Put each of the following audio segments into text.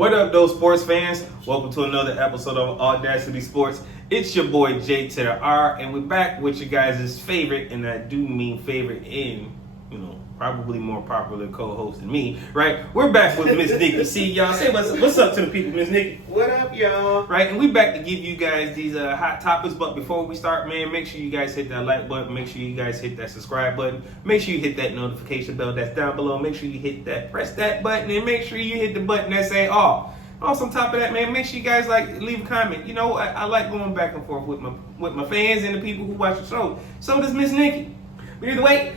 What up, those sports fans? Welcome to another episode of AwwDacity Sports. It's your boy J2DaR, and we're back with you guys' favorite, and I do mean favorite in, probably more popular co-host than me, right? We're back with Miss NikkiC. Y'all say what's up to the people, Miss Nikki. What up, y'all? Right, and we're back to give you guys these hot topics, but before we start, man, make sure you guys hit that like button, make sure you guys hit that subscribe button, make sure you hit that notification bell that's down below, make sure you hit that, press that button, and make sure you hit the button that say all. Also, on top of that, man, make sure you guys leave a comment. You know, I like going back and forth with my fans and the people who watch the show. So does Miss Nikki. But either way,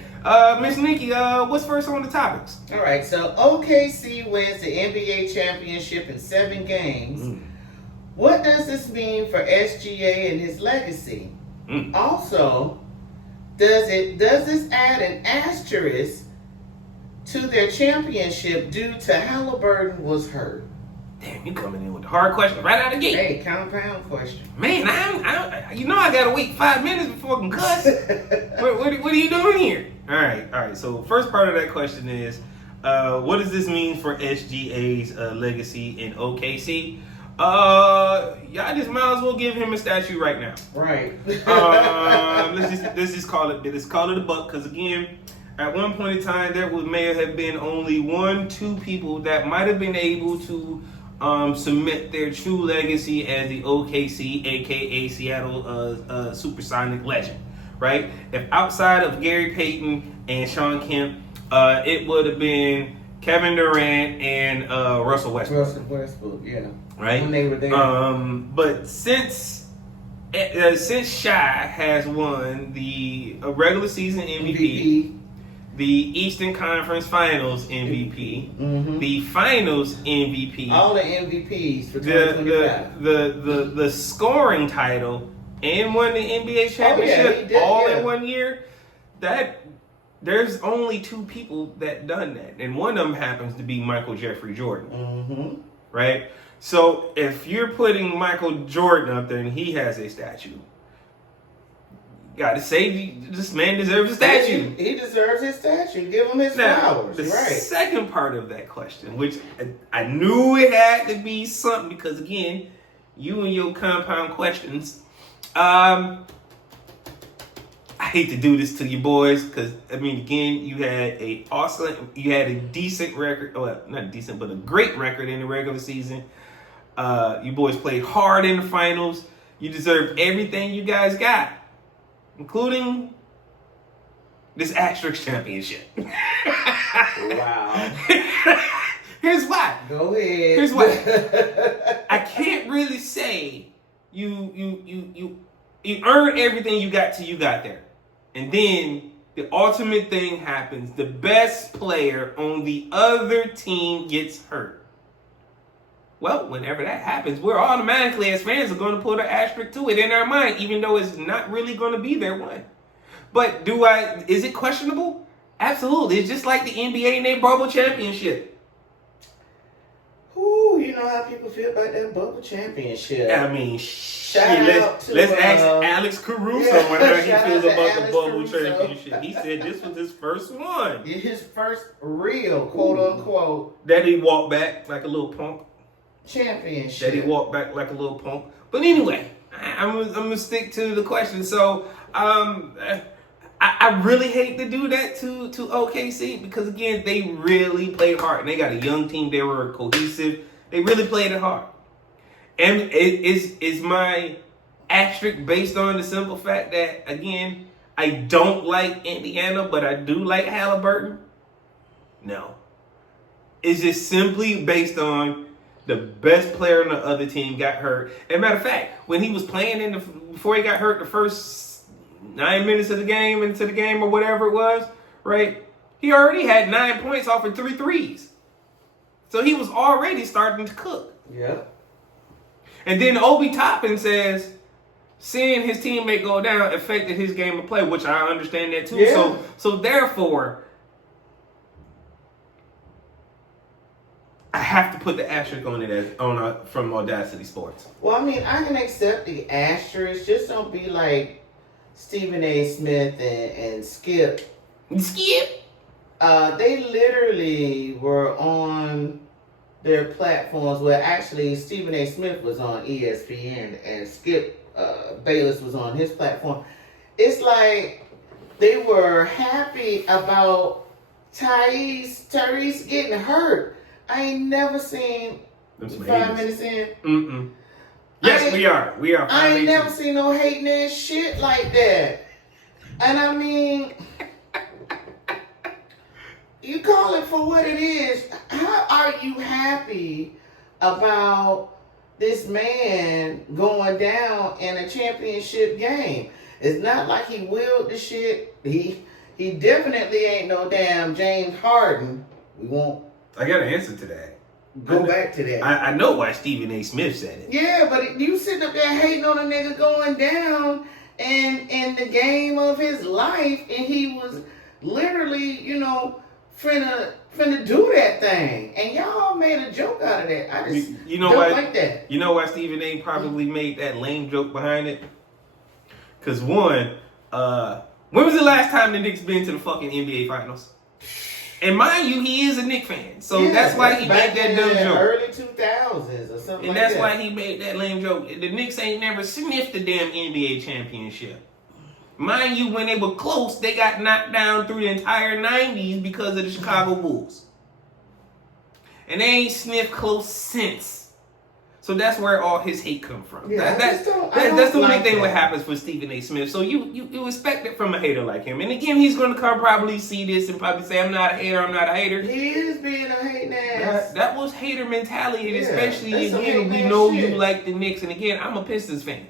Miss Nikki, what's first on the topics? All right, so OKC wins the NBA championship in 7 games. What does this mean for SGA and his legacy? Also, does this add an asterisk to their championship due to Halliburton was hurt? Damn, you coming in with the hard question right out of the gate. Hey, compound question. Man, I gotta wait 5 minutes before I can cuss. what are you doing here? All right. So first part of that question is, what does this mean for SGA's legacy in OKC? Y'all just might as well give him a statue right now. Right. Let's just call it a buck, because again, at one point in time, there may have been only 1-2 people that might have been able to cement their true legacy as the OKC, aka Seattle Supersonic legend, right? If outside of Gary Payton and Sean Kemp, it would have been Kevin Durant and Russell Westbrook. Russell Westbrook, yeah. Right? When they were there. But since Shy has won the regular season MVP, the Eastern Conference Finals MVP, the Finals MVP, all the MVPs for 2025, the scoring title, and won the NBA championship in 1 year. That there's only 2 people that done that, and one of them happens to be Michael Jeffrey Jordan, right? So if you're putting Michael Jordan up there and he has a statue, gotta say this man deserves a statue. He deserves his statue. Give him his flowers. The right. second part of that question, which I knew it had to be something, because again, you and your compound questions. I hate to do this to you boys, because again, you had a decent record. Well, not decent, but a great record in the regular season. You boys played hard in the finals. You deserve everything you guys got, including this asterisk championship. Wow. Here's why. Go ahead. Here's why. I can't really say you earned everything you got till you got there. And then the ultimate thing happens. The best player on the other team gets hurt. Well, whenever that happens, we're automatically, as fans, are going to put an asterisk to it in our mind, even though it's not really going to be their one. But is it questionable? Absolutely. It's just like the NBA and their bubble championship. Ooh, you know how people feel about that bubble championship. I mean, let's ask Alex Caruso how he feels about the bubble championship. He said this was his first one. His first real, quote unquote, that he walked back like a little punk. Championship. That he walked back like a little punk. But anyway, I'm gonna stick to the question. So I really hate to do that to OKC, because again, they really played hard, and they got a young team. They were cohesive. They really played it hard. And it is my asterisk based on the simple fact that, again, I don't like Indiana, but I do like Halliburton? No. It's just simply based on the best player on the other team got hurt. As a matter of fact, when he was playing before he got hurt, the first 9 minutes of the game, into the game or whatever it was, right? He already had 9 points off of 3 threes. So he was already starting to cook. Yeah. And then Obi Toppin says, seeing his teammate go down affected his game of play, which I understand that too. Yeah. So therefore, I have to put the asterisk on it from AwwDacity Sports. Well, I mean, I can accept the asterisk. Just don't be like Stephen A. Smith and Skip. Skip? They literally were on their platforms. Well, actually, Stephen A. Smith was on ESPN and Skip Bayless was on his platform. It's like they were happy about Tyrese getting hurt. I ain't never seen 5 minutes in. Yes, we are. I ain't never seen no hating ass shit like that. And I mean, you call it for what it is. How are you happy about this man going down in a championship game? It's not like he willed the shit. He definitely ain't no damn James Harden. We won't. I got an answer to that. Go back to that. I know why Stephen A. Smith said it. Yeah, but you sitting up there hating on a nigga going down and in the game of his life, and he was literally, finna do that thing, and y'all made a joke out of that. I just don't like that. You know why Stephen A. probably made that lame joke behind it? Because one, when was the last time the Knicks been to the fucking NBA Finals? And mind you, he is a Knicks fan, so that's why he made that dumb joke. Early 2000s or something. And that's why he made that lame joke. The Knicks ain't never sniffed the damn NBA championship. Mind you, when they were close, they got knocked down through the entire 90s because of the Chicago Bulls. And they ain't sniffed close since. So that's where all his hate come from. Yeah, that's the only thing that happens for Stephen A. Smith. So you expect it from a hater like him. And again, he's going to come probably see this and probably say, I'm not a hater. He is being a hating ass. That was hater mentality, especially again, we know you like the Knicks. And again, I'm a Pistons fan.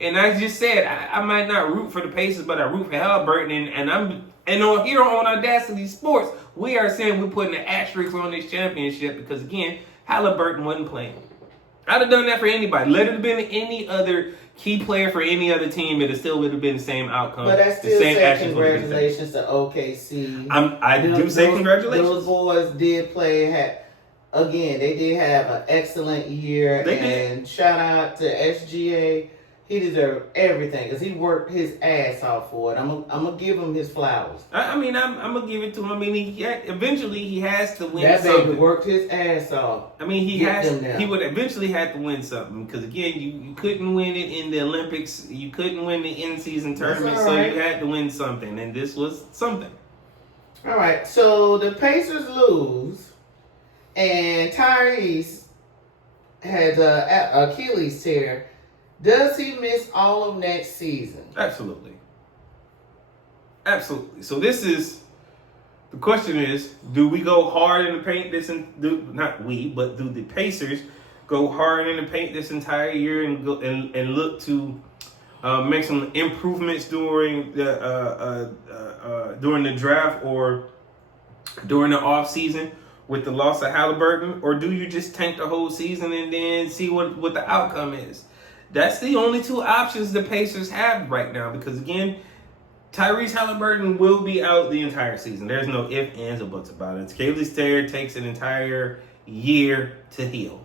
And I just said, I might not root for the Pacers, but I root for Halliburton. And on here on AwwDacity Sports, we are saying we're putting an asterisk on this championship because again, Halliburton wasn't playing. I'd have done that for anybody. Let it have been any other key player for any other team, it still would have been the same outcome. But I still say congratulations to OKC. I do say congratulations. Those boys did play. They did have an excellent year. They did. Shout out to SGA. He deserved everything because he worked his ass off for it. I'm gonna give him his flowers. I'm gonna give it to him. I mean, eventually he has to win. That something. baby worked his ass off. I mean, he would eventually have to win something because again, you couldn't win it in the Olympics. You couldn't win the in-season tournament, so you had to win something, and this was something. All right, so the Pacers lose, and Tyrese has an Achilles tear. Does he miss all of next season? Absolutely. So the question is, do we go hard in the paint do the Pacers go hard in the paint this entire year and go and look to make some improvements during the draft or during the off season with the loss of Halliburton, or do you just tank the whole season and then see what the outcome is? That's the only two options the Pacers have right now because, again, Tyrese Halliburton will be out the entire season. There's no ifs, ands, or buts about it. Achilles tear takes an entire year to heal.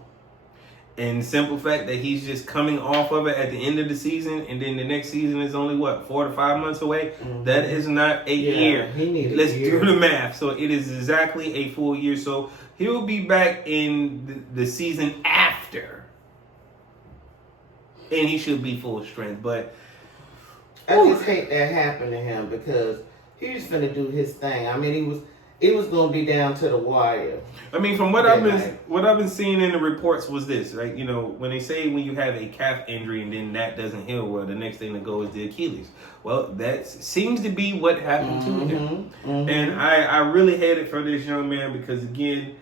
And the simple fact that he's just coming off of it at the end of the season and then the next season is only, 4 to 5 months away? Mm-hmm. That is not a year. Let's do the math. So it is exactly a full year. So he'll be back in the season after. And he should be full strength, but I just hate that happened to him because he was finna do his thing. I mean, it was gonna be down to the wire. I mean, from what I've been seeing in the reports was this, right? You know, when they say when you have a calf injury and then that doesn't heal well, the next thing to go is the Achilles. Well, that seems to be what happened to him, and I really hate it for this young man because again,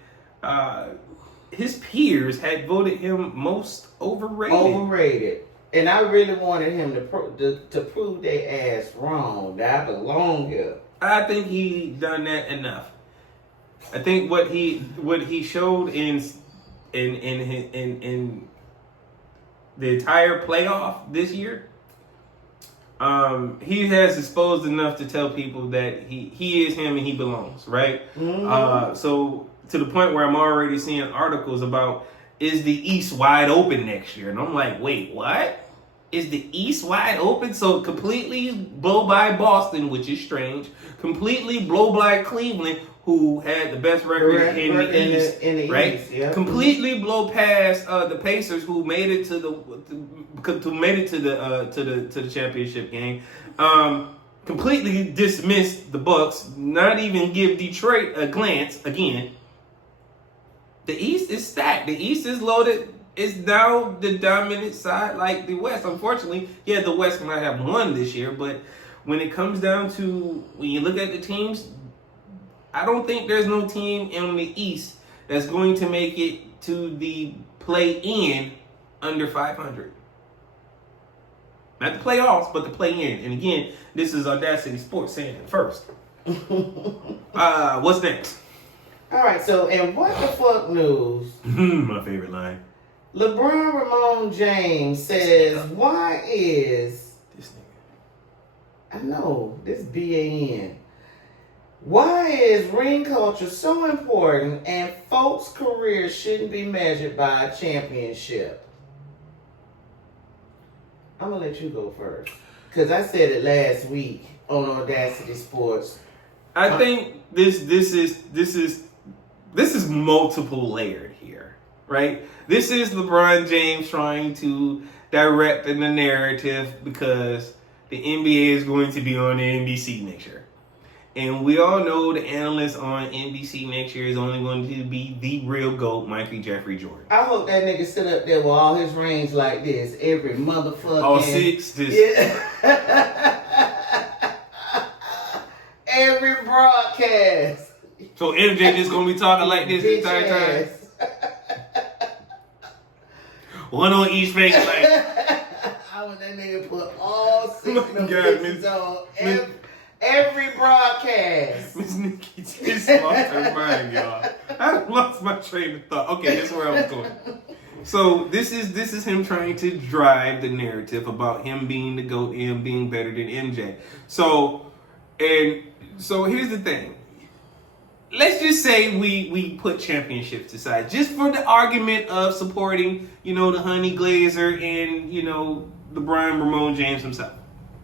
his peers had voted him most overrated. And I really wanted him to prove their ass wrong. That I belong here. I think he done that enough. I think what he showed in the entire playoff this year, he has exposed enough to tell people that he is him and he belongs, right? Mm-hmm. So to the point where I'm already seeing articles about, is the East wide open next year? And I'm like, wait, what? Is the East wide open? So completely blow by Boston, which is strange. Completely blow by Cleveland, who had the best record in the East, in the right? East, yeah. Completely blow past the Pacers, who made it to the championship game. Completely dismissed the Bucks. Not even give Detroit a glance again. The East is stacked. The East is loaded. It's now the dominant side, like the West. Unfortunately, yeah, the West might have won this year, but when it comes down to when you look at the teams, I don't think there's no team in the East that's going to make it to the play-in under 500. Not the playoffs, but the play-in. And again, this is AwwDacity Sports saying it first. What's next? All right, so in what the fuck news? My favorite line. LeBron Ramon James says, why is... This nigga. I know, this BAN. Why is ring culture so important and folks' careers shouldn't be measured by a championship? I'm going to let you go first. Because I said it last week on AwwDacity Sports. I think this is multiple layered here, right? This is LeBron James trying to direct the narrative because the NBA is going to be on the NBC next year. And we all know the analyst on NBC next year is only going to be the real GOAT, Michael Jeffrey Jordan. I hope that nigga sit up there with all his rings like this every motherfucking... All six? Yeah. Every broadcast. So MJ just going to be talking like this the entire time? One on each face, like... I want that nigga put all six of them God, bitches on every broadcast. Miss Nikki just lost her mind, y'all. I lost my train of thought. Okay, that's where I was going. So this is him trying to drive the narrative about him being the GOAT and being better than MJ. So here's the thing. Let's just say we put championships aside, just for the argument of supporting, the Honey Glazer and LeBron Ramon James himself.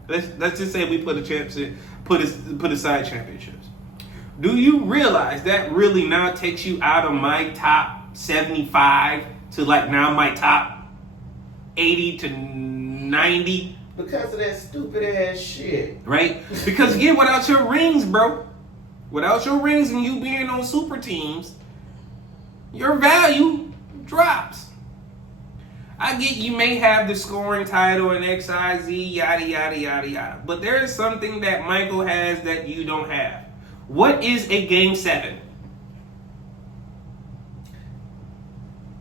Let's just say we put aside championships. Do you realize that really now takes you out of my top 75 to now my top 80 to 90? Because of that stupid ass shit. Right? Because again, without your rings, bro, without your rings and you being on super teams, your value drops. I get you may have the scoring title and XIZ, yada, yada, yada, yada. But there is something that Michael has that you don't have. What is a Game 7?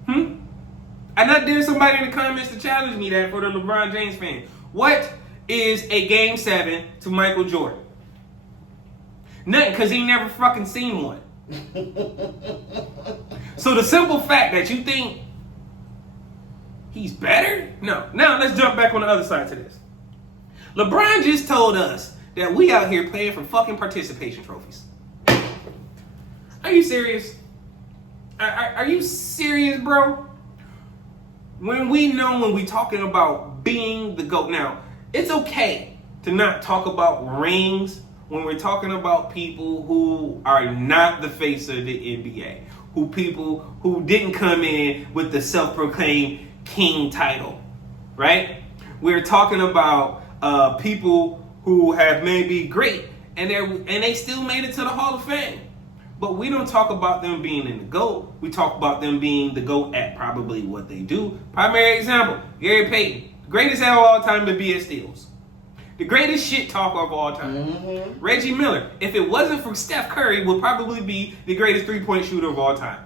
I know there's somebody in the comments to challenge me that for the LeBron James fan. What is a Game 7 to Michael Jordan? Nothing, because he never fucking seen one. So the simple fact that you think he's better? No. Now let's jump back on the other side to this. LeBron just told us that we out here playing for fucking participation trophies. Are you serious? Are you serious, bro? When we talking about being the GOAT. Now, it's okay to not talk about rings when we're talking about people who are not the face of the NBA. People who didn't come in with the self-proclaimed king title, right? We're talking about people who have maybe great and they still made it to the Hall of Fame. But we don't talk about them being in the GOAT. We talk about them being the GOAT at probably what they do. Primary example, Gary Payton, greatest of all time to be at steals. The greatest shit talker of all time. Mm-hmm. Reggie Miller, if it wasn't for Steph Curry, would probably be the greatest three-point shooter of all time.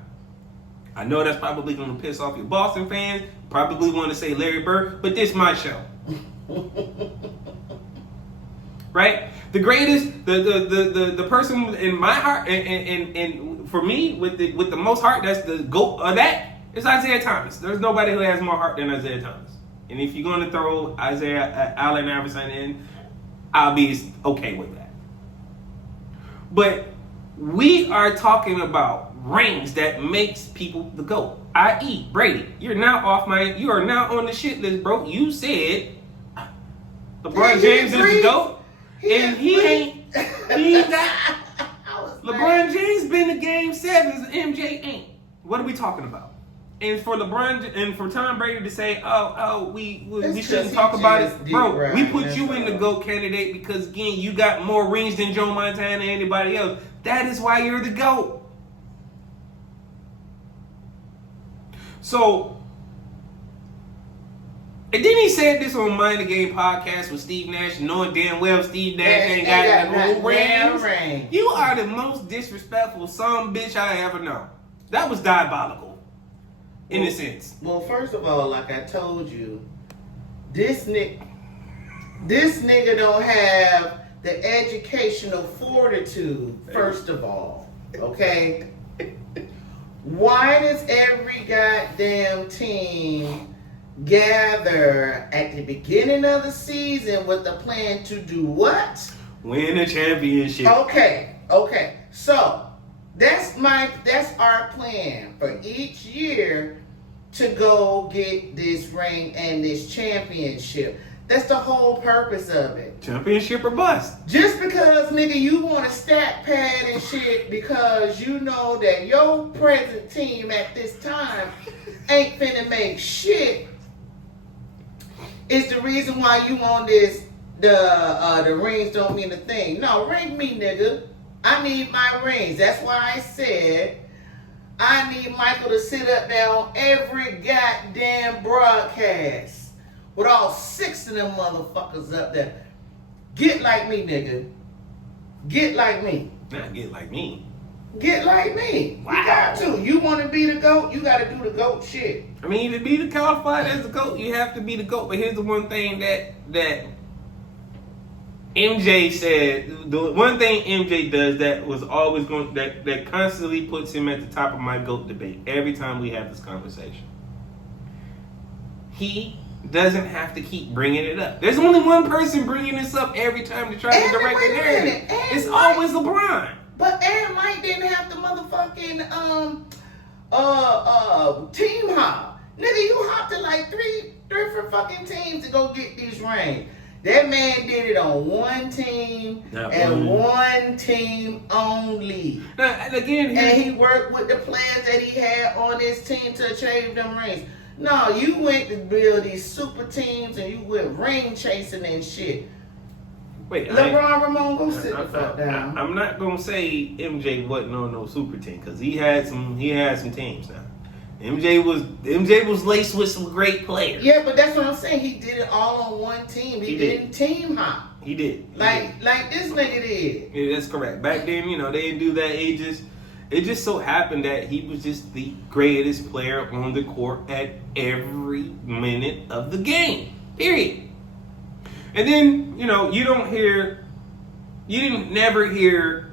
I know that's probably going to piss off your Boston fans. Probably want to say Larry Bird, but this is my show. Right? The greatest, the person in my heart, and for me, with the most heart, that's the GOAT of that, is Isaiah Thomas. There's nobody who has more heart than Isaiah Thomas. And if you're going to throw Allen Iverson in, I'll be okay with that. But we are talking about rings that makes people the GOAT. I.e. Brady, you are now on the shit list, bro. You said LeBron James is the GOAT, and he ain't not. I was LeBron James been to Game 7s and MJ ain't. What are we talking about? And for LeBron and for Tom Brady to say, we shouldn't talk about it, bro. We put you in the GOAT candidate because again, you got more rings than Joe Montana and anybody else. That is why you're the GOAT. So, and then he said this on Mind the Game podcast with Steve Nash, knowing damn well Steve Nash ain't got no rings. You are the most disrespectful son bitch I ever know. That was diabolical. In a sense. Well, first of all, like I told you, this nigga don't have the educational fortitude, first of all. Okay? Why does every goddamn team gather at the beginning of the season with a plan to do what? Win a championship. Okay. So, that's our plan for each year to go get this ring and this championship. That's the whole purpose of it. Championship or bust. Just because, nigga, you want a stat pad and shit because you know that your present team at this time ain't finna make shit is the reason why you on this, the rings don't mean a thing. No, ring me, nigga. I need my rings. That's why I said I need Michael to sit up there on every goddamn broadcast with all 6 of them motherfuckers up there. Get like me, nigga. Get like me. Not get like me. Get like me. Wow. You got to. You want to be the GOAT, you got to do the GOAT shit. I mean, to be qualified as the GOAT, you have to be the GOAT. But here's the one thing that MJ said, the one thing MJ does that was always going that constantly puts him at the top of my GOAT debate every time we have this conversation. He doesn't have to keep bringing it up. There's only one person bringing this up every time to try to direct the narrative. It's always LeBron. But Mike didn't have the motherfucking team hop. Nigga, you hopped to like three different fucking teams to go get these rings. That man did it on one team one team only. Now, and he worked with the players that he had on his team to achieve them rings. No, you went to build these super teams and you went ring chasing and shit. Wait, LeBron Ramon, go sit the fuck down. I'm not gonna say MJ wasn't on no super team because he had some teams now. MJ was laced with some great players. Yeah, but that's what I'm saying. He did it all on one team. He didn't team hop. He did. Like this nigga did. Yeah, that's correct. Back then, they didn't do that. It just so happened that he was just the greatest player on the court at every minute of the game. Period. And then, you didn't never hear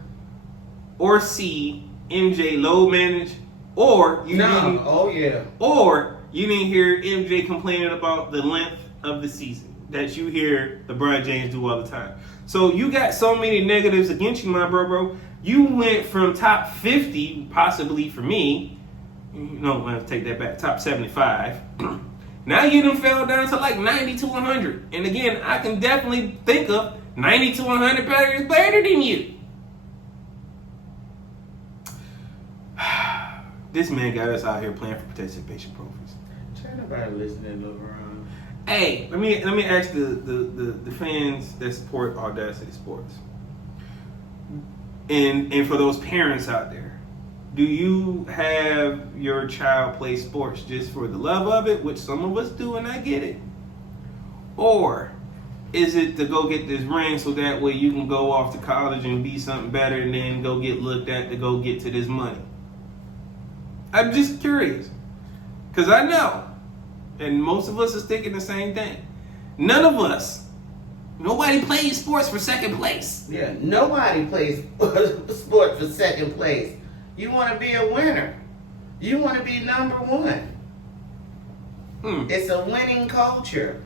or see MJ load manage. Or you didn't hear MJ complaining about the length of the season that you hear LeBron James do all the time. So you got so many negatives against you, my bro. You went from top 50, possibly for me. No, I have to take that back. Top 75. Now you done fell down to like 90 to 100. And again, I can definitely think of 90 to 100 players better than you. This man got us out here playing for participation trophies. Try nobody listening to LeBron. Hey, let me ask the fans that support AwwDacity Sports, and for those parents out there, do you have your child play sports just for the love of it, which some of us do, and I get it, or is it to go get this ring so that way you can go off to college and be something better and then go get looked at to go get to this money? I'm just curious. Because I know, and most of us is thinking the same thing. Nobody plays sports for second place. Yeah, nobody plays sports for second place. You want to be a winner. You want to be number one. It's a winning culture.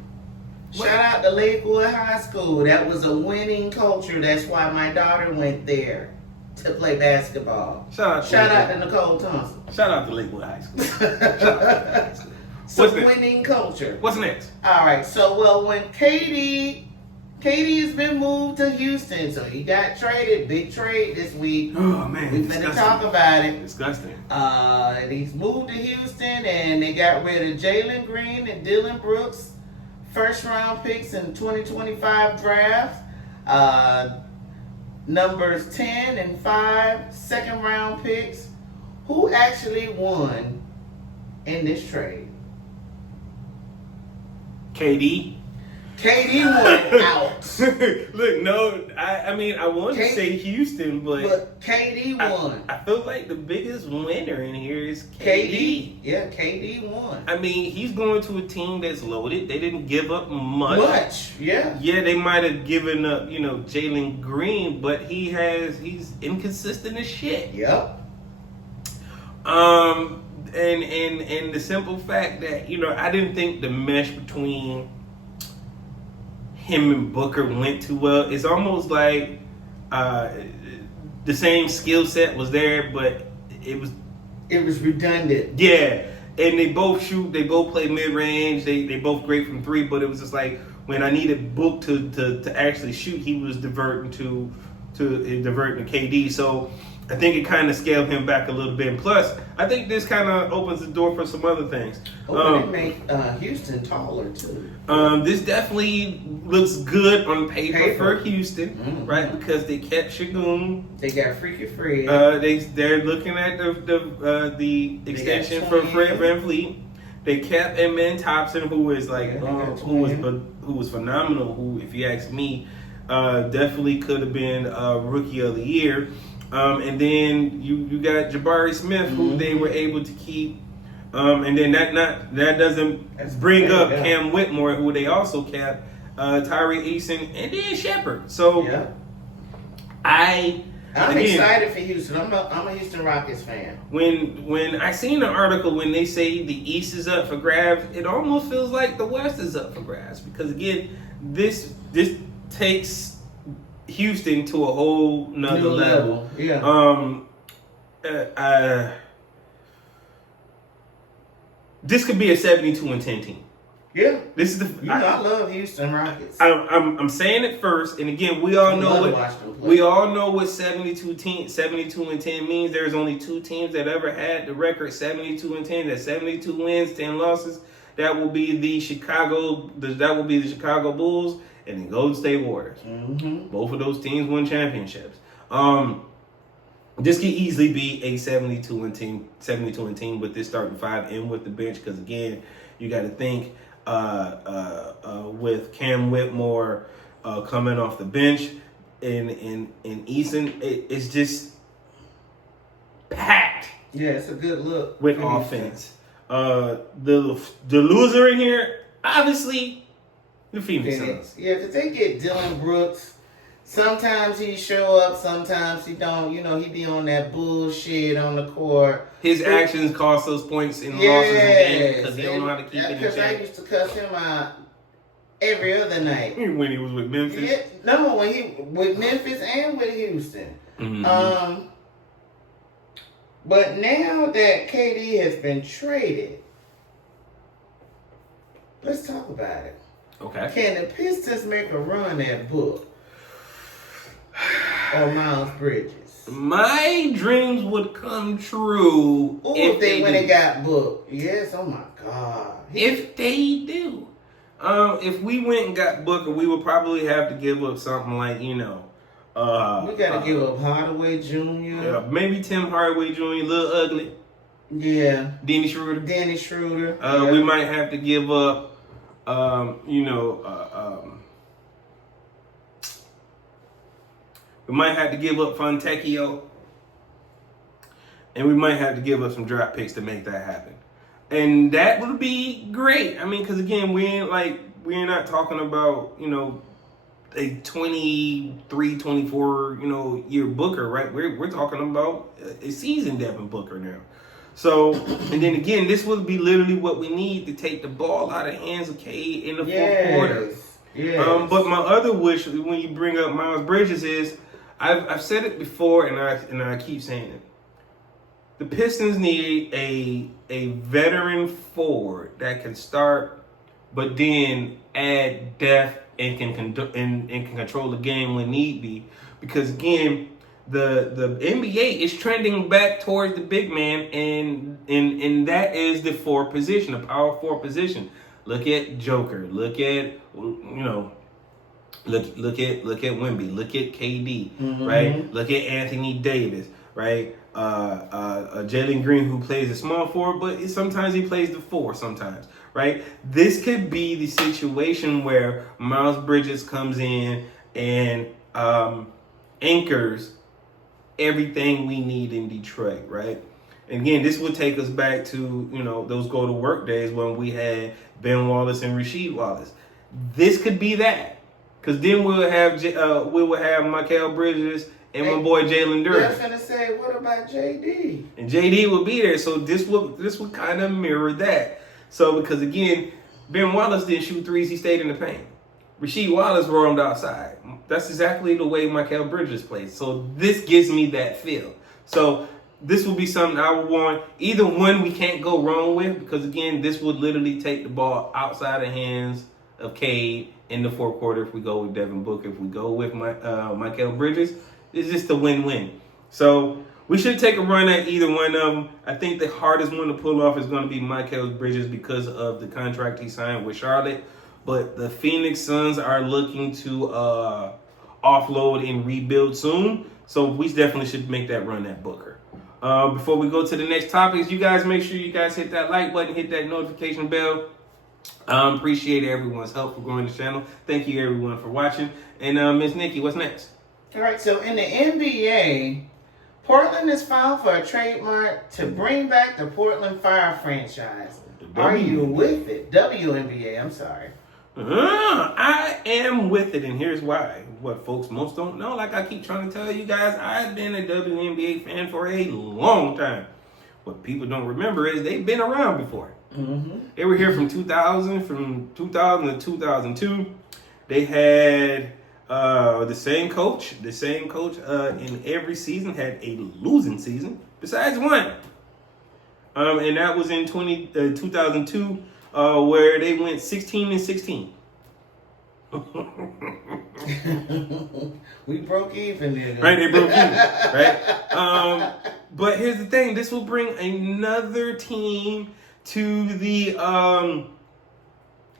Shout out to Lakewood High School. That was a winning culture. That's why my daughter went there to play basketball. Shout out to Nicole Thompson. Shout out to Lakewood High School. Winning culture. What's next? All right. So, when KD KD has been moved to Houston, so he got traded. Big trade this week. Oh man, we're gonna talk about it. Disgusting. And he's moved to Houston, and they got rid of Jalen Green and Dylan Brooks, first-round picks in 2025 draft. Numbers 10 and 5, second-round picks. Who actually won in this trade? KD. KD won out. Look, no, I mean, I wanted to say Houston, but KD won. I feel like the biggest winner in here is KD. Yeah, KD won. I mean, he's going to a team that's loaded. They didn't give up much. Yeah. Yeah, they might have given up, Jalen Green, but he's inconsistent as shit. Yep. And the simple fact that, I didn't think the mesh between him and Booker went too well. It's almost like the same skill set was there, but it was redundant. Yeah, and they both shoot. They both play mid range. They both great from three. But it was just like when I needed Book to actually shoot, he was diverting to KD. So I think it kind of scaled him back a little bit. And plus, I think this kind of opens the door for some other things. It make Houston taller too. This definitely looks good on paper for Houston, right? Because they kept Shagun. They got Freaky Fred. They're looking at the extension for Fred VanVleet. They kept Amen Thompson, who is who was phenomenal. Who, if you ask me, definitely could have been Rookie of the Year. And then you got Jabari Smith, who they were able to keep. And then that doesn't bring up Cam Whitmore, who they also kept, Tyree Eason, and then Shepard. So yeah. I'm excited for Houston. I'm a Houston Rockets fan. When I seen the article when they say the East is up for grabs, it almost feels like the West is up for grabs, because again, this takes Houston to a whole nother level. Yeah. This could be a 72-10 team. Yeah. This is I love Houston Rockets. I'm saying it first, and again, we all know what 72-10 means. There's only two teams that ever had the record 72-10. That's 72 wins, 10 losses. That will be the Chicago Bulls and the Golden State Warriors. Mm-hmm. Both of those teams won championships. This could easily be a 72-10 with this starting five and with the bench, because again, you got to think with Cam Whitmore coming off the bench and Eason, it's just packed. Yeah, it's a good look with offense. The loser in here, obviously, the Phoenix Suns. Yeah, because they get Dylan Brooks. Sometimes he show up, sometimes he don't. He be on that bullshit on the court. His actions cost those points in losses and games because he don't know how to keep it in check. Because I used to cuss him out every other night. When he was with Memphis? Yeah, no, when he with Memphis and with Houston. Mm-hmm. But now that KD has been traded, let's talk about it. Okay. Can the Pistons make a run at Book or Miles Bridges? My dreams would come true if they went and got Book. Yes, oh my God. If they do. If we went and got Booker, we would probably have to give up something like, we gotta give up Hardaway Jr. Yeah, maybe Tim Hardaway Jr., a little ugly. Yeah. Dennis Schroeder. Yeah. We might have to give up, we might have to give up Fontecchio. And we might have to give up some draft picks to make that happen. And that would be great. I mean, because again, we're not talking about, a 23, 24, year Booker, right? We're talking about a seasoned Devin Booker now. So, and then again, this would be literally what we need to take the ball out of the hands of Cade in the fourth quarter. Yes. But my other wish when you bring up Miles Bridges is, I've said it before and I keep saying it. The Pistons need a veteran forward that can start but then add depth and can control the game when need be. Because again, the NBA is trending back towards the big man, and that is the fourth position, the power forward position. Look at Joker. Look at Look at Wemby. Look at KD. Mm-hmm. Right. Look at Anthony Davis. Right. Jalen Green, who plays a small forward, but sometimes he plays the four. Sometimes. Right. This could be the situation where Miles Bridges comes in and anchors everything we need in Detroit, right? And again, this would take us back to, those go to work days when we had Ben Wallace and Rasheed Wallace. This could be that, because then we'll have Mikal Bridges and my boy Jalen Duren. I was gonna say, what about JD? And JD will be there, so this would kind of mirror that. So because again, Ben Wallace didn't shoot threes; he stayed in the paint. Rasheed Wallace roamed outside. That's exactly the way Mikal Bridges plays. So this gives me that feel. So this will be something I would want. Either one we can't go wrong with, because again, this would literally take the ball outside the hands of Cade in the fourth quarter if we go with Devin Booker. If we go with Mikal Bridges, it's just a win-win. So we should take a run at either one of them. I think the hardest one to pull off is going to be Mikal Bridges because of the contract he signed with Charlotte. But the Phoenix Suns are looking to offload and rebuild soon. So we definitely should make that run at Booker. Before we go to the next topics, you guys make sure you guys hit that like button, hit that notification bell. Appreciate everyone's help for growing the channel. Thank you everyone for watching. And Ms. Nikki, what's next? All right, so in the NBA, Portland has filed for a trademark to bring back the Portland Fire franchise. Are you with it? WNBA, I'm sorry. I am with it, and here's why. What folks most don't know, like I keep trying to tell you guys, I've been a WNBA fan for a long time. What people don't remember is they've been around before. Mm-hmm. They were here from 2000 to 2002. They had the same coach in every season, had a losing season, besides one. And that was in 2002. Where they went 16-16. We broke even then. Right, they broke even. Right. But here's the thing: this will bring another team to the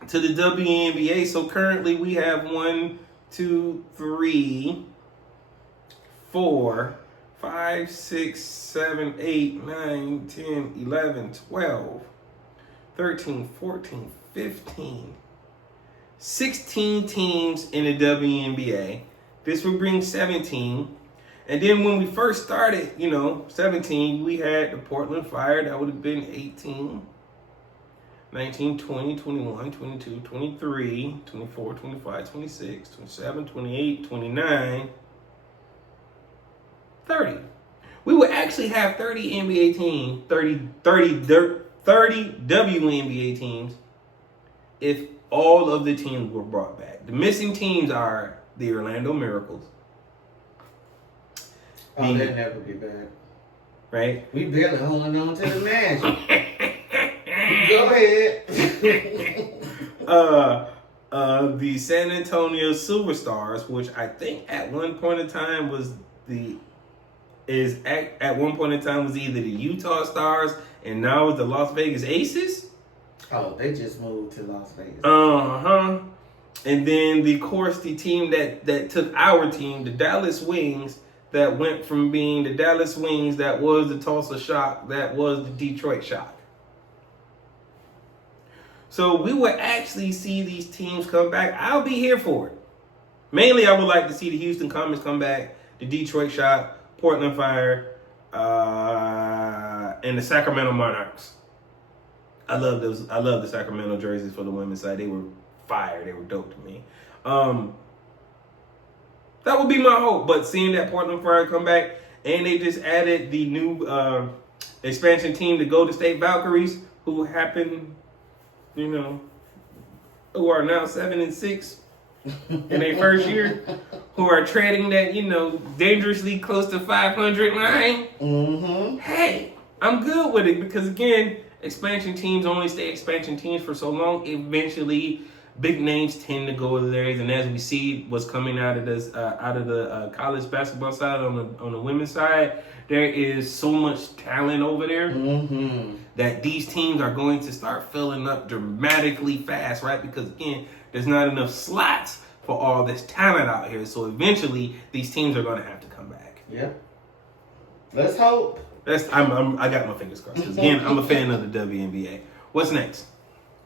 WNBA. So currently we have 1, 2, 3, 4, 5, 6, 7, 8, 9, 10, 11, 12. 13, 14, 15, 16 teams in the WNBA. This would bring 17. And then when we first started, 17, we had the Portland Fire. That would have been 18, 19, 20, 21, 22, 23, 24, 25, 26, 27, 28, 29, 30. We would actually have 30 NBA teams, 30 WNBA teams if all of the teams were brought back. The missing teams are the Orlando Miracles. Oh, they'll never be back. Right? We barely holding on to the Magic. Go ahead. The San Antonio Superstars, which I think at one point in time was either the Utah Stars and now it's the Las Vegas Aces. Oh, they just moved to Las Vegas. And then the team that took our team, the Dallas Wings, that went from being the Dallas Wings, that was the Tulsa Shock, that was the Detroit Shock. So we would actually see these teams come back. I'll be here for it. Mainly, I would like to see the Houston Comets come back, the Detroit Shock, Portland Fire, and the Sacramento Monarchs. I love those. I love the Sacramento jerseys for the women's side. They were fire. They were dope to me. That would be my hope. But seeing that Portland Fire come back, and they just added the new expansion team, the Golden State Valkyries, who happen, who are now 7-6 in their first year, who are trading that, dangerously close to 500 line. Mm-hmm. Hey, I'm good with it because again, expansion teams only stay expansion teams for so long. Eventually, big names tend to go to there, and as we see what's coming out of this, out of the college basketball side on the women's side, there is so much talent over there that these teams are going to start filling up dramatically fast, right? Because again, there's not enough slots for all this talent out here. So eventually, these teams are going to have to come back. Yeah. Let's hope. I got my fingers crossed. Because again, I'm a fan of the WNBA. What's next?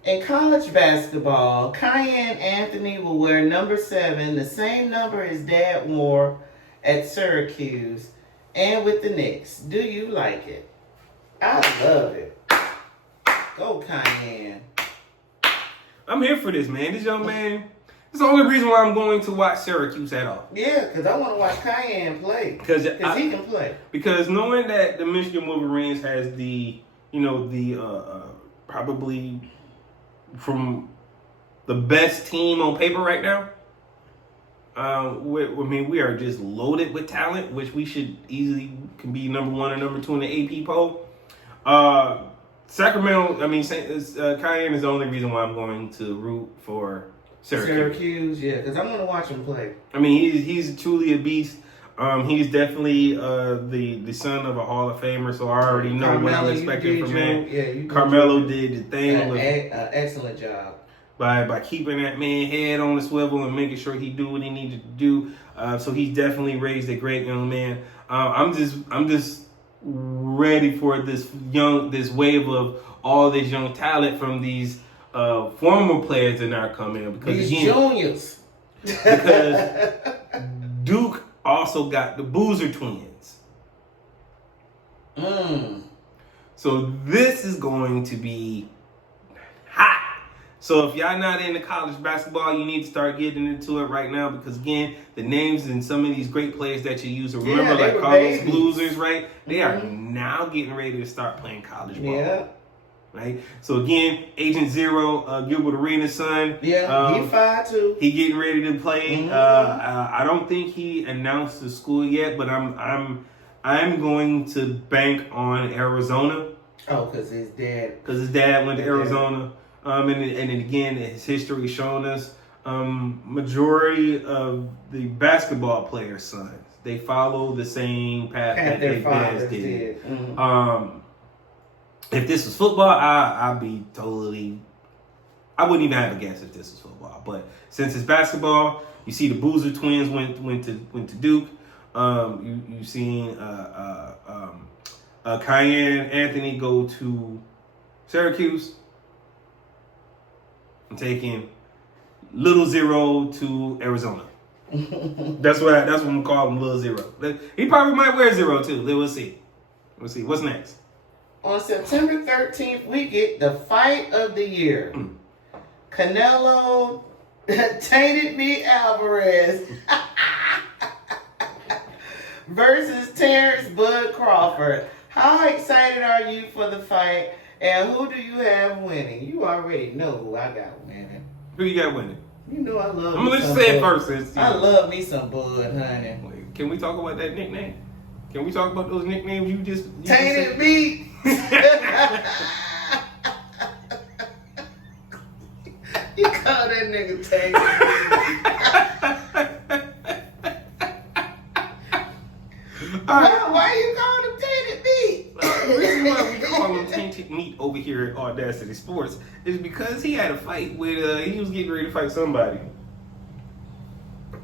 In college basketball, Cayenne Anthony will wear number 7, the same number his dad wore at Syracuse and with the Knicks. Do you like it? I love it. Go Cayenne. I'm here for this, man. This young man. It's the only reason why I'm going to watch Syracuse at all. Yeah, because I want to watch Cayenne play. Because he can play. Because knowing that the Michigan Wolverines has the, probably from the best team on paper right now. We are just loaded with talent, which we should easily can be number 1 or number 2 in the AP poll. Sacramento, Cayenne is the only reason why I'm going to root for Syracuse, yeah, because I'm going to watch him play. I mean, he's truly a beast. He's definitely the son of a Hall of Famer, so I already know what I'm expecting from him. Yeah, Carmelo did the thing. Excellent job. By keeping that man head on the swivel and making sure he do what he needed to do. So he's definitely raised a great young man. I'm just ready for this wave of all this young talent from these former players that are coming in, because these juniors. Because Duke also got the Boozer twins. So this is going to be hot. So if y'all not into college basketball, you need to start getting into it right now, because again, the names and some of these great players that you used to remember, like Carlos Bluzers, right? They are now getting ready to start playing college ball. Yeah. Right? So again, Agent Zero, Gilbert Arenas' son. Yeah, he's 5'2". He getting ready to play. I don't think he announced the school yet, but I'm going to bank on Arizona. Oh, because his dad. Because his dad went to Arizona. And again, his history showing us majority of the basketball players' sons, they follow the same path that their dads did. If this was football, I'd be totally. I wouldn't even have a guess if this was football. But since it's basketball, you see the Boozer twins went to Duke. You've seen Cayenne Anthony go to Syracuse. I'm taking Little Zero to Arizona. That's what I'm gonna call him, Little Zero. He probably might wear 0 too. We'll see. What's next? On September 13th, we get the fight of the year. Canelo Tainted Meat Alvarez versus Terrence Bud Crawford. How excited are you for the fight, and who do you have winning? You already know who I got winning. Who you got winning? You know I love. I'm gonna let you say it first. I love me some Bud, honey. Wait, can we talk about that nickname? Can we talk about those nicknames you just Tainted Meat? You call that nigga Tainted Meat. Why you calling him Tainted Meat? The reason why we call him Tainted Meat over here at AwwDacity Sports is because he had a fight with, he was getting ready to fight somebody.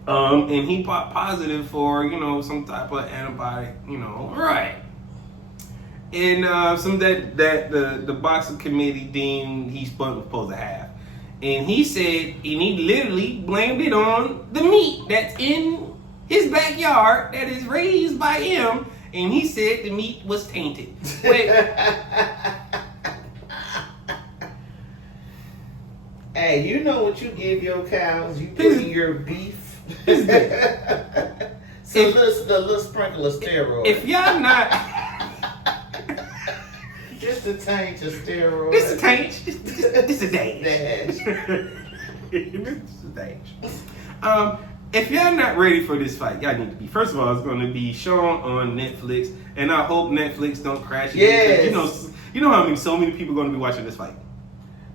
And he popped positive for, some type of antibiotic, right. And some that the boxing committee deemed he's supposed to have. And he said, and he literally blamed it on the meat that's in his backyard that is raised by him. And he said the meat was tainted. Wait. Hey, you know what you give your cows? You give your beef. So the little sprinkle of steroids. If y'all not, just a taint of steroids. This a taint. This a dash. This is a dash. If y'all not ready for this fight, y'all need to be. First of all, it's going to be shown on Netflix, and I hope Netflix don't crash it. Yes. You know how so many people are going to be watching this fight.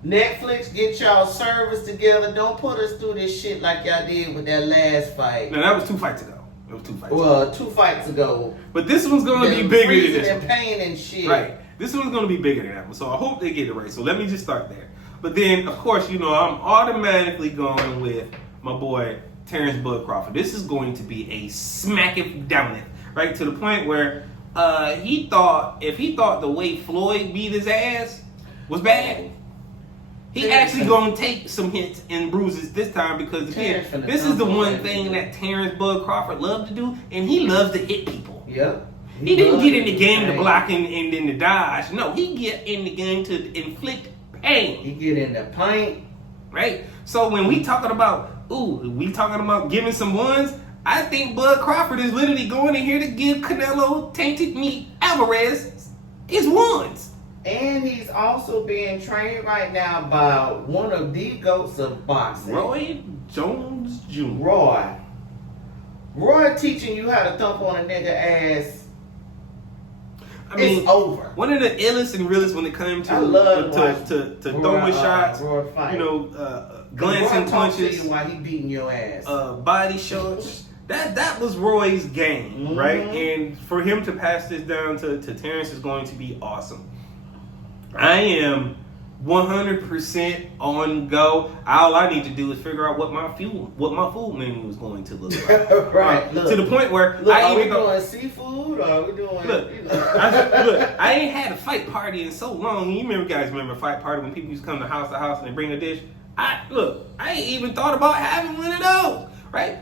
Netflix, get y'all servers together. Don't put us through this shit like y'all did with that last fight. Now, that was 2 fights ago. It was 2 fights Well, 2 fights ago. But this one's going to be bigger than this and one. pain and shit. Right. This one's going to be bigger than that one. So I hope they get it right. So let me just start there. But then, of course, I'm automatically going with my boy Terrence Bud Crawford. This is going to be a smack it down it, right? To the point where if he thought the way Floyd beat his ass was bad, he actually going to take some hits and bruises this time because, again, this is the one thing that Terrence Bud Crawford loved to do, and he loves to hit people. Yep. He didn't get in the game to block and then to dodge. No, he get in the game to inflict pain. He get in the paint. Right? So when we talking about giving some ones, I think Bud Crawford is literally going in here to give Canelo Tainted Meat Alvarez his ones. And he's also being trained right now by one of the GOATs of boxing. Roy Jones Jr. Roy teaching you how to thump on a nigga ass. It's over. One of the illest and realest when it comes to throwing shots, glancing punches, while he beating your ass, body shots. That was Roy's game, right? And for him to pass this down to Terrence is going to be awesome. I am 100% on go. All I need to do is figure out what my food menu is going to look like. Right. To the point where are we doing seafood or are we doing? I ain't had a fight party in so long. You guys remember fight party when people used to come to house and they bring a dish. I ain't even thought about having one of those. Right?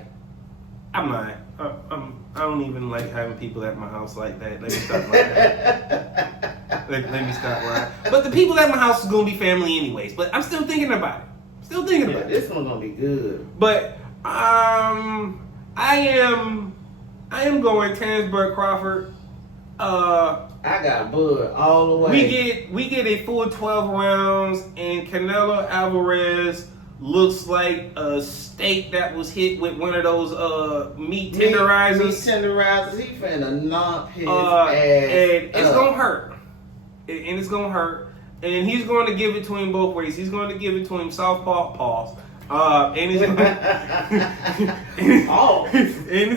I'm lying. I don't even like having people at my house like that. Let me stop lying. Let me stop lying. But the people at my house is gonna be family anyways. But I'm still thinking about it. This one's gonna be good. But I am going Terrence Bud Crawford. I got Bud all the way. We get a full 12 rounds, and Canelo Alvarez looks like a steak that was hit with one of those meat tenderizers. He finna knock his And ass. it's gonna hurt. And it's gonna hurt. And he's going to give it to him both ways. He's going to give it to him southpaw pause. And it's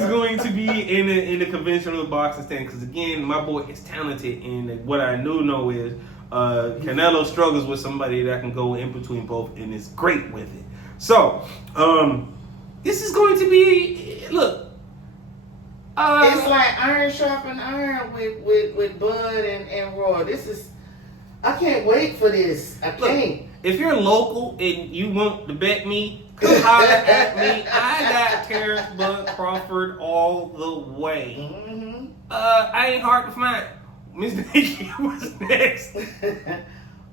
going to be in the conventional boxing stand. Because again, my boy is talented, and what I know is Canelo struggles with somebody that can go in between both, and is great with it. So, this is going to be it's like iron sharpen iron with Bud and Roy. I can't wait for this. I can't. If you're local and you want to bet me, come holler at me. I got Terrence Bud Crawford all the way. I ain't hard to find. Ms. NikkiC, what's next?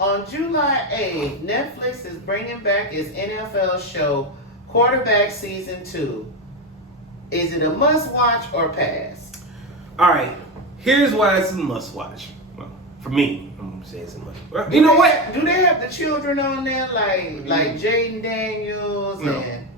On July 8th, Netflix is bringing back its NFL show, Quarterback Season 2. Is it a must-watch or pass? All right, here's why it's a must-watch. Well, for me, I'm going to say it's a must-watch. You know what? Do they have the children on there like J2 Daniels and...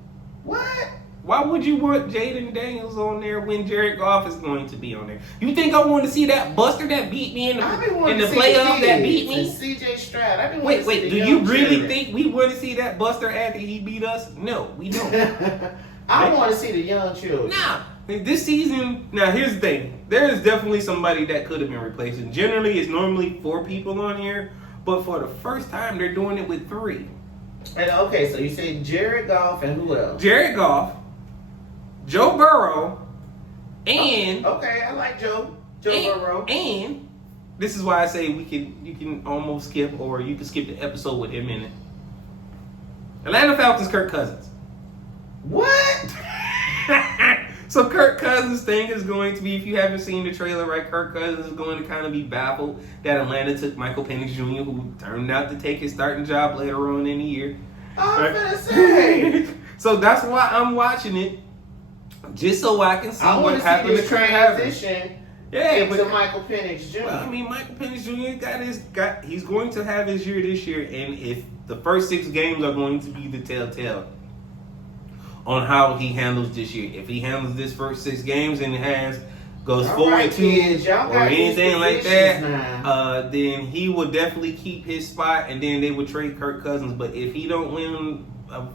What? Why would you want Jaden Daniels on there when Jared Goff is going to be on there? You think I want to see that buster that beat me in the playoff that beat me? CJ Stroud. Wait. Do you really think we want to see that buster after he beat us? No, we don't. I want to see the young children. Nah, this season. Now here's the thing. There is definitely somebody that could have been replaced. And generally, it's normally 4 people on here, but for the first time, they're doing it with 3. And okay, so you say Jared Goff and who else? Jared Goff, Joe Burrow, and okay, I like Joe Burrow. And this is why I say you can almost skip, or you can skip the episode with him in it. Atlanta Falcons, Kirk Cousins. What? So Kirk Cousins' thing is going to be, if you haven't seen the trailer, right? Kirk Cousins is going to kind of be baffled that Atlanta took Michael Penix Jr., who turned out to take his starting job later on in the year. I'm gonna say. So that's why I'm watching it. Just so I can see what happened to Kirk transition. Into Michael Penix Jr. Well, I mean, Michael Penix Jr. he's going to have his year this year, and if the first 6 games are going to be the telltale on how he handles this year. If he handles this first 6 games and goes All 4 right, and 2 kids, y'all or got these anything like that, positions then he would definitely keep his spot, and then they would trade Kirk Cousins. But if he don't win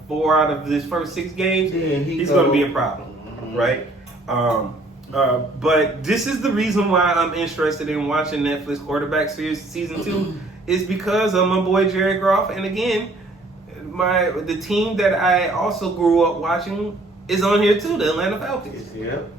4 out of his first 6 games, Then he's going to be a problem, right? But this is the reason why I'm interested in watching Netflix Quarterback Series Season 2 is because of my boy Jared Goff, and again, the team that I also grew up watching is on here too, the Atlanta Falcons. Yep.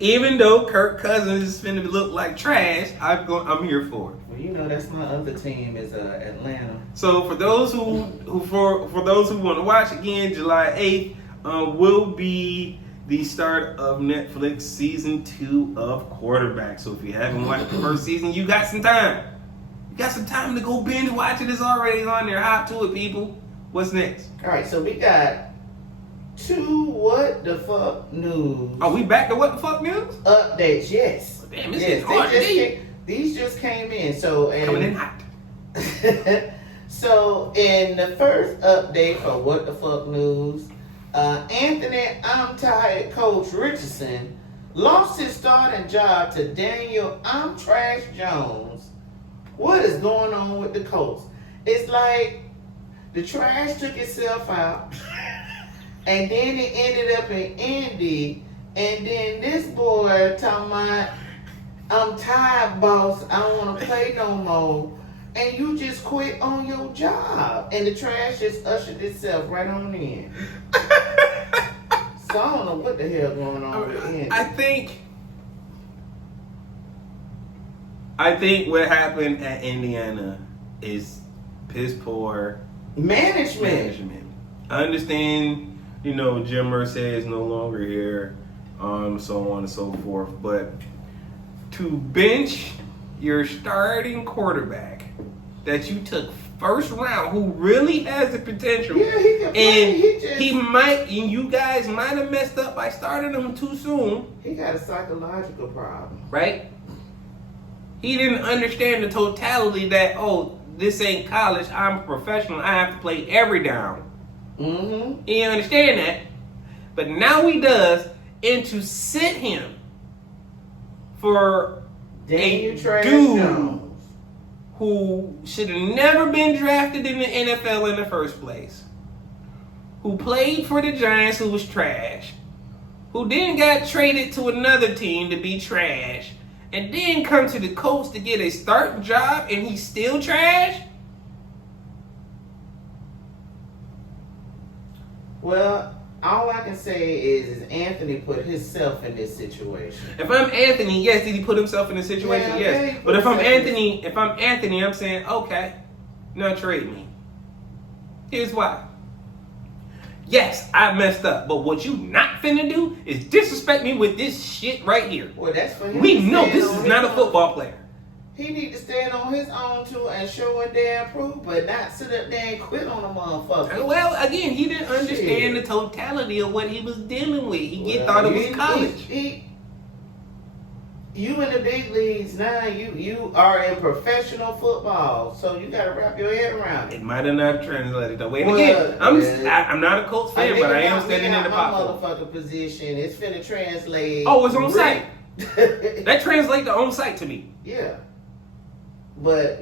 Even though Kirk Cousins is finna look like trash, I'm here for it. Well, you know that's my other team is Atlanta. So for those who want to watch again, July 8th will be the start of Netflix season 2 of Quarterback. So if you haven't watched the first season, you got some time. You got some time to go binge watch it. It's already on there. Hop to it, people. What's next? All right, so we got 2 what the fuck news. Are we back to what the fuck news? Updates, yes. Damn, this yes, is hard these just came in. So coming in hot. So in the first update for what the fuck news, Anthony I'm Tired Coach Richardson lost his starting job to Daniel I'm Trash Jones. What is going on with the Colts? It's like the trash took itself out, and then it ended up in Indy, and then this boy talking about, I'm tired, boss, I don't want to play no more, and you just quit on your job, and the trash just ushered itself right on in. So I don't know what the hell going on with Indy. I think what happened at Indiana is piss poor management. I understand, Jim Irsay is no longer here, so on and so forth. But to bench your starting quarterback that you took first round, who really has the potential, Yeah, he can play. and you guys might have messed up by starting him too soon. He got a psychological problem. Right? He didn't understand the totality that, this ain't college, I'm a professional, I have to play every down. Mm-hmm. He didn't understand that. But now he does, and to sit him for Daniel a Trash dude Jones, who should have never been drafted in the NFL in the first place, who played for the Giants, who was trash, who then got traded to another team to be trash, and then come to the Colts to get a starting job, and he's still trash? Well, all I can say is Anthony put himself in this situation. If I'm Anthony, yes, did he put himself in a situation? Yeah, yes. he But if I'm put Anthony, I'm saying, okay, now trade me. Here's why. Yes, I messed up, but what you not finna do is disrespect me with this shit right here. Well, that's for him. We know this is not a football player. He need to stand on his own too and show and damn proof, but not sit up there and quit on a motherfucker. Well, again, he didn't understand the totality of what he was dealing with. He thought it was college. You in the big leagues now. You are in professional football, so you got to wrap your head around it. It might have not translated that way. And again, I'm not a Colts fan, but I am standing in the pop. My motherfucking position. It's finna translate. Oh, it's on site. That translates to on site to me. Yeah. But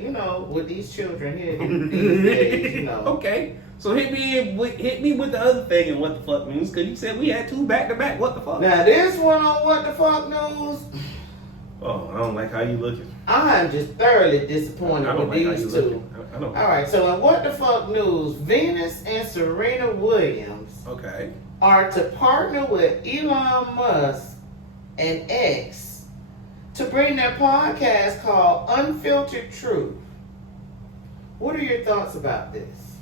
with these children here these days, Okay, so hit me with the other thing and what the fuck news, because you said we had 2 back-to-back. What the fuck? Now this one on what the fuck news. Oh, I don't like how you looking. I'm just thoroughly disappointed with these 2. I don't. All right, so in what the fuck news, Venus and Serena Williams are to partner with Elon Musk and X to bring their podcast called Unfiltered Truth. What are your thoughts about this?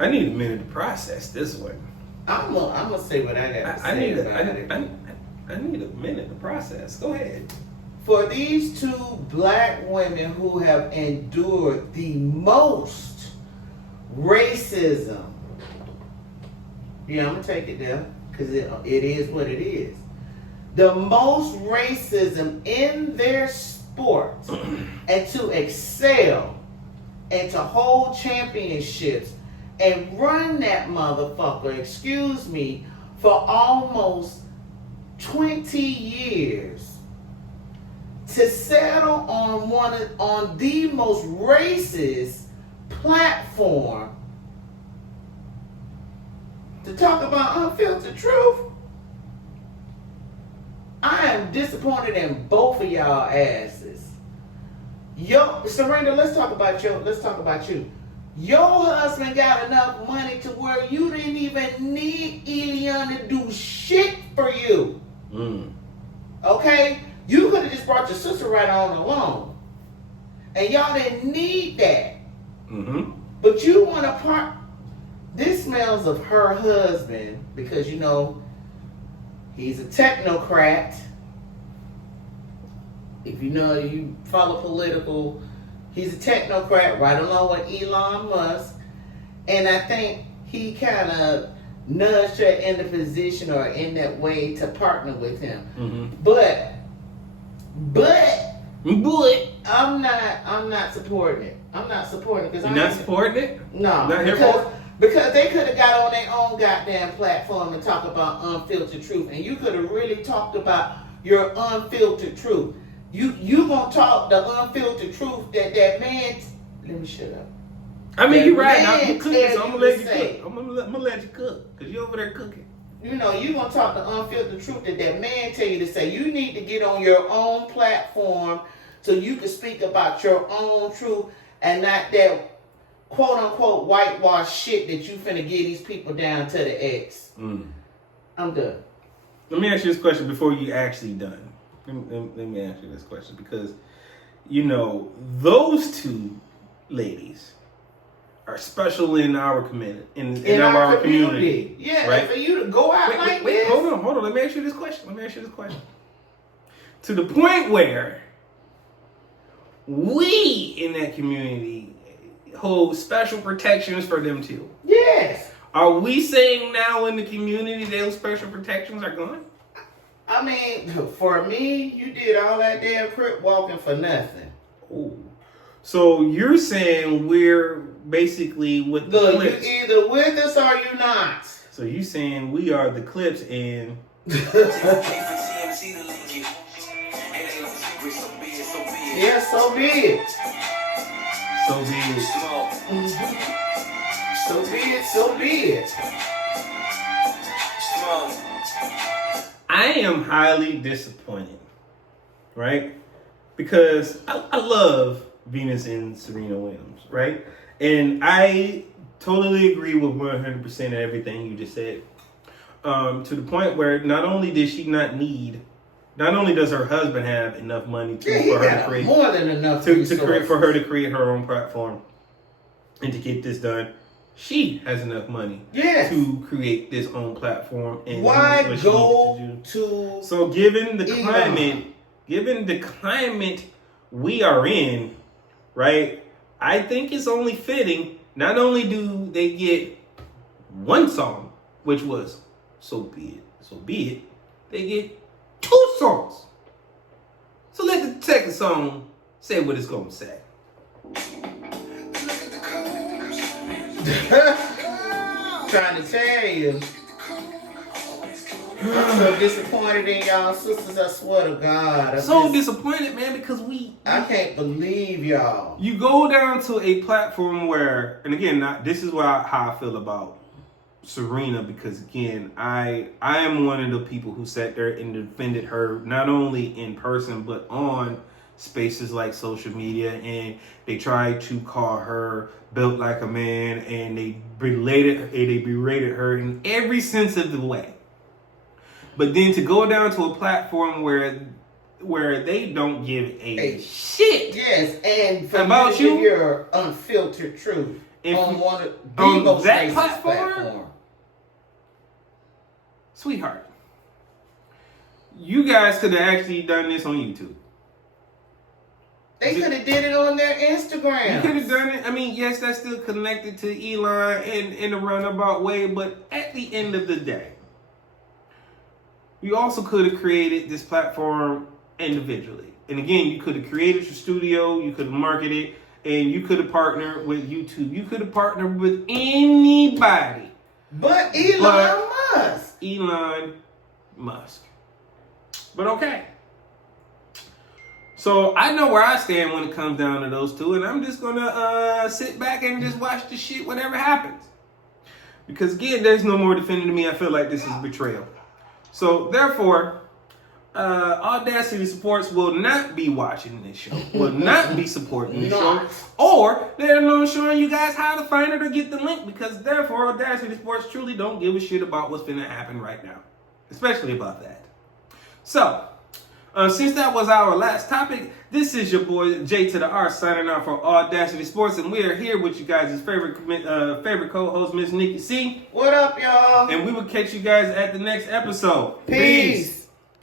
I need a minute to process this one. I'm gonna say what I got to say about it. I need a minute to process. Go ahead. For these 2 black women who have endured the most racism, I'm gonna take it there because it is what it is. The most racism in their sport, and to excel and to hold championships and run that motherfucker, for almost 20 years to settle on the most racist platform to talk about unfiltered truth? I am disappointed in both of y'all asses. Serena, let's talk about you. Your husband got enough money to where you didn't even need Elon to do shit for you. Okay? You could have just brought your sister right on along. And y'all didn't need that. But you want to part. This smells of her husband because, you know, he's a technocrat. If you know, you follow political, he's a technocrat right along with ElonMusk. And I think he kind of nudged her in the position or in that way to partner with him. But I'm not supporting it. I'm not supporting it because you're not supporting it. No, because they could have got on their own goddamn platform and talk about unfiltered truth, and you could have really talked about your unfiltered truth. You gonna talk the unfiltered truth that man. Let me shut up. I mean, you're right. Now you cooking, so I'm gonna let you cook. I'm gonna let you cook because you're over there cooking. You know, you gonna talk the unfiltered truth that man tell you to say. You need to get on your own platform so you can speak about your own truth and not that quote unquote whitewash shit that you finna get these people down to the X. I'm done. Let me ask you this question before you actually done. Let me ask you this question because, you know, those two ladies are special in our community. In our community. Yeah, right? For you to go out wait, hold on. Let me ask you this question. To the point where we in that community hold special protections for them too. Yes. Are we saying now in the community those special protections are gone? I mean, for me, you did all that damn crip walking for nothing. Ooh. So you're saying we're basically with the Clips. You're either with us or you're not. So you saying we are the Clips and... Yeah, so be it. So be it. So be it. I am highly disappointed, right? Because I love Venus and Serena Williams, right? And I totally agree with 100% of everything you just said. To the point where not only does her husband have enough money for her to create more than enough for her to create her own platform and to get this done, she has enough money to create this own platform. And why go to? So given the climate we are in, right? I think it's only fitting. Not only do they get one song, which was So Be It, they get 2 songs. So let the second song say what it's gonna say. Trying to tell you. I'm so disappointed in y'all sisters, I swear to God. Disappointed, man, because I can't believe y'all. You go down to a platform where, and again, this is how I feel about Serena, because again, I am one of the people who sat there and defended her, not only in person, but on spaces like social media, and they tried to call her built like a man, and they berated her in every sense of the way. But then to go down to a platform where they don't give a shit. Yes, and for about you to give your unfiltered truth on that platform. Sweetheart, you guys could have actually done this on YouTube. They could have did it on their Instagram. You could have done it. I mean, yes, that's still connected to Elon in a roundabout way, but at the end of the day, you also could have created this platform individually. And again, you could have created your studio, you could have marketed it, and you could have partnered with YouTube. You could have partnered with anybody. But Elon Musk. Elon Musk. But okay. So I know where I stand when it comes down to those two, and I'm just gonna sit back and just watch the shit whatever happens. Because again, there's no more defending me. I feel like this is betrayal. So therefore, AwwDacity Sports will not be watching this show, will not be supporting this show, or they're not showing you guys how to find it or get the link, because therefore AwwDacity Sports truly don't give a shit about what's finna happen right now, especially about that. So, since that was our last topic, this is your boy J2DaR signing out for AwwDacity Sports, and we are here with you guys' favorite co-host, Miss NikkiC. What up, y'all? And we will catch you guys at the next episode. Peace.